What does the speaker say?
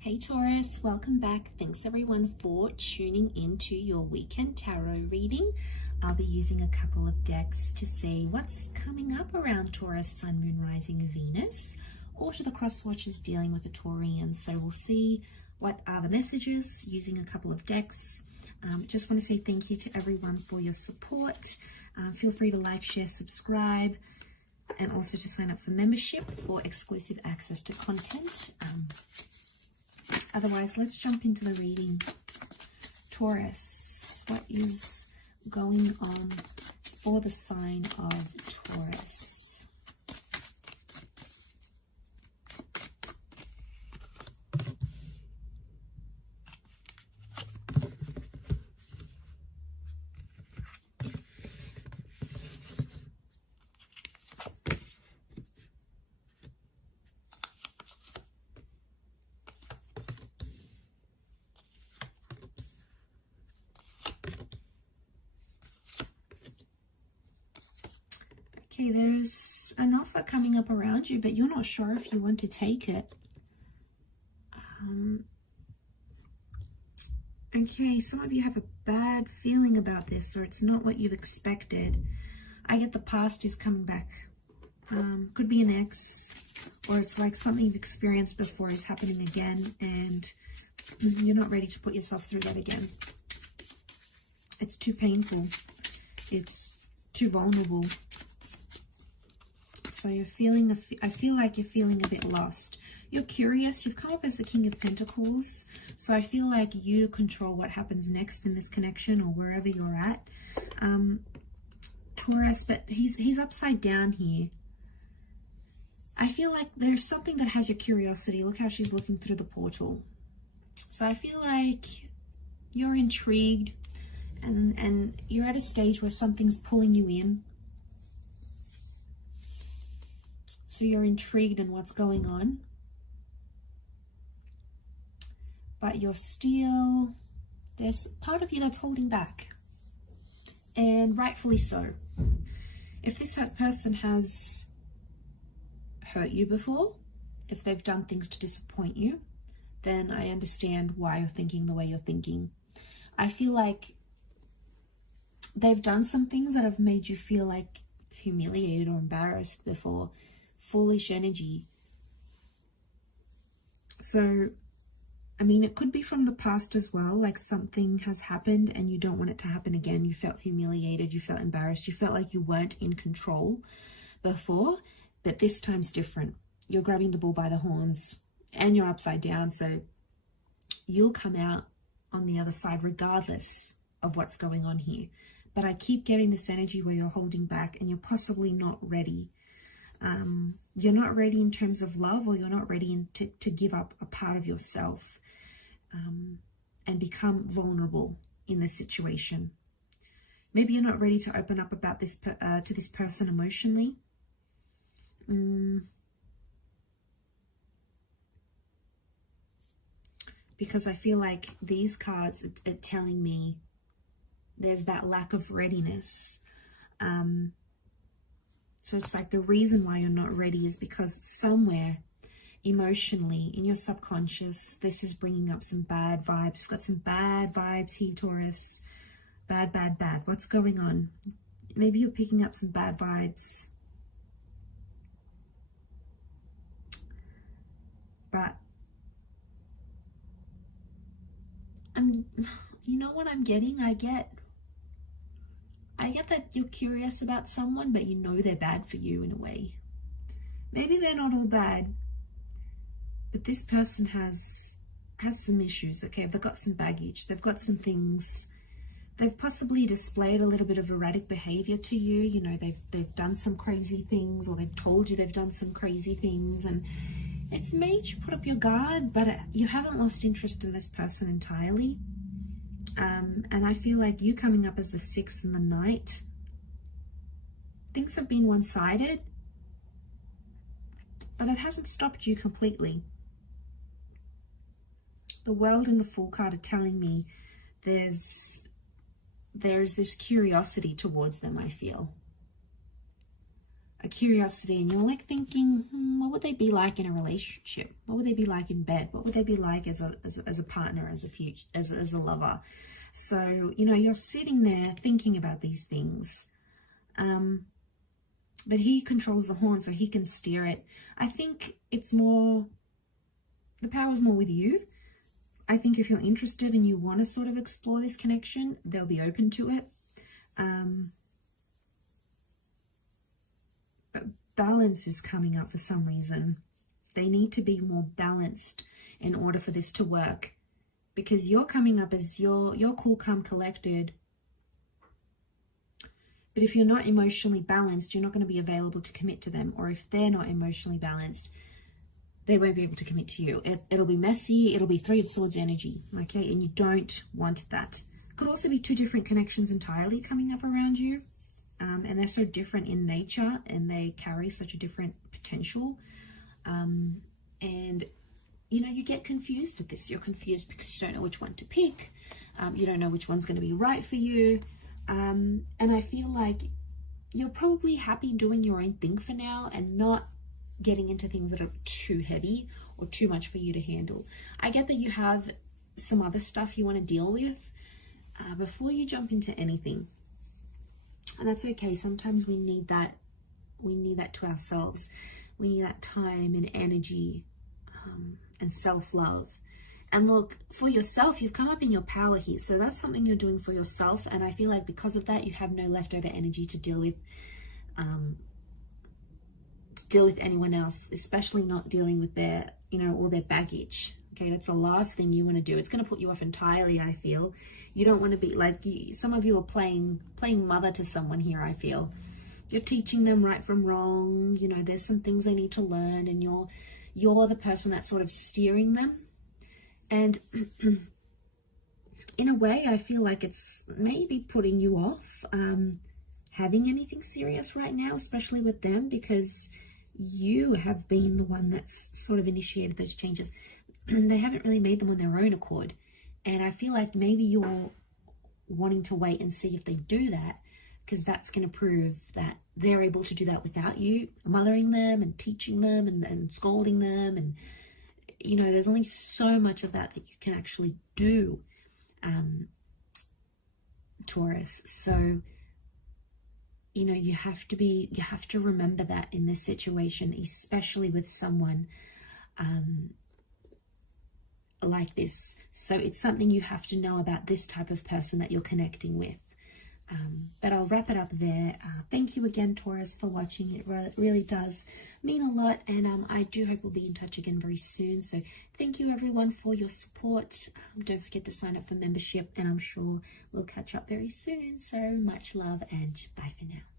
Hey Taurus, welcome back. Thanks everyone for tuning into your weekend tarot reading. I'll be using a couple of decks to see what's coming up around Taurus, Sun, Moon, Rising, Venus, or to the cross watchers dealing with a Taurian. So we'll see what are the messages using a couple of decks. Just want to say thank you to everyone for your support. Feel free to like, share, subscribe, and also to sign up for membership for exclusive access to content. Otherwise, let's jump into the reading. Taurus, what is going on for the sign of Taurus? Okay, there's an offer coming up around you, but you're not sure if you want to take it. Okay, some of you have a bad feeling about this, or it's not what you've expected. I get the past is coming back. Could be an ex, or it's like something you've experienced before is happening again, and you're not ready to put yourself through that again. It's too painful. It's too vulnerable. So you're feeling, I feel like you're feeling a bit lost. You're curious. You've come up as the King of Pentacles. So I feel like you control what happens next in this connection or wherever you're at. Taurus, but he's upside down here. I feel like there's something that has your curiosity. Look how she's looking through the portal. So I feel like you're intrigued and you're at a stage where something's pulling you in. So you're intrigued in what's going on, but you're still, there's part of you that's holding back, and rightfully so. If this person has hurt you before, if they've done things to disappoint you, then I understand why you're thinking the way you're thinking. I feel like they've done some things that have made you feel like humiliated or embarrassed before. Foolish energy. So, I mean, it could be from the past as well, like something has happened and you don't want it to happen again. You felt humiliated, you felt embarrassed, you felt like you weren't in control before, but this time's different. You're grabbing the bull by the horns and you're upside down, so you'll come out on the other side regardless of what's going on here. But I keep getting this energy where you're holding back and you're possibly not ready. You're not ready in terms of love, or you're not ready to give up a part of yourself and become vulnerable in this situation. Maybe you're not ready to open up about this to this person emotionally. Because I feel like these cards are telling me there's that lack of readiness. So it's like the reason why you're not ready is because somewhere emotionally in your subconscious, this is bringing up some bad vibes. We've got some bad vibes here, Taurus. Bad, bad, bad. What's going on? Maybe you're picking up some bad vibes. But you know what I'm getting? I get that you're curious about someone, but you know they're bad for you in a way. Maybe they're not all bad, but this person has some issues, okay? They've got some baggage. They've got some things. They've possibly displayed a little bit of erratic behavior to you. You know, they've done some crazy things, or they've told you they've done some crazy things, and it's made you put up your guard, but you haven't lost interest in this person entirely. And I feel like you coming up as the 6th in the night, things have been one-sided, but it hasn't stopped you completely. The World and the Fool card are telling me there's this curiosity towards them, I feel. a curiosity, and you're like thinking, what would they be like in a relationship? What would they be like in bed? What would they be like as a partner, as a future, as a lover? So, you know, you're sitting there thinking about these things. But he controls the horn, so he can steer it. I think it's more, the power's more with you. I think if you're interested and you want to sort of explore this connection, they'll be open to it. But balance is coming up for some reason. They need to be more balanced in order for this to work, because you're coming up as you're cool, calm, collected. But if you're not emotionally balanced, you're not going to be available to commit to them. Or if they're not emotionally balanced, they won't be able to commit to you. It'll be messy. It'll be Three of Swords energy. Okay, and you don't want that. Could also be two different connections entirely coming up around you. And they're so different in nature, and they carry such a different potential. And, you know, you get confused at this. You're confused because you don't know which one to pick. You don't know which one's going to be right for you. And I feel like you're probably happy doing your own thing for now and not getting into things that are too heavy or too much for you to handle. I get that you have some other stuff you want to deal with before you jump into anything. And that's okay. Sometimes we need that. We need that to ourselves. We need that time and energy and self-love. And look, for yourself, you've come up in your power here. So that's something you're doing for yourself. And I feel like because of that, you have no leftover energy to deal with anyone else, especially not dealing with their, you know, all their baggage. Okay, that's the last thing you want to do. It's going to put you off entirely, I feel. You don't want to be like, some of you are playing mother to someone here, I feel. You're teaching them right from wrong. You know, there's some things they need to learn, and you're the person that's sort of steering them. And in a way, I feel like it's maybe putting you off having anything serious right now, especially with them, because you have been the one that's sort of initiated those changes. They haven't really made them on their own accord. And I feel like maybe you're wanting to wait and see if they do that, because that's going to prove that they're able to do that without you mothering them and teaching them and scolding them. And, you know, there's only so much of that you can actually do, Taurus. So, you know, you have to remember that in this situation, especially with someone like this. So it's something you have to know about this type of person that you're connecting with. But I'll wrap it up there. Thank you again, Taurus, for watching. It really does mean a lot, and I do hope we'll be in touch again very soon. So thank you, everyone, for your support. Don't forget to sign up for membership, and I'm sure we'll catch up very soon. So much love, and bye for now.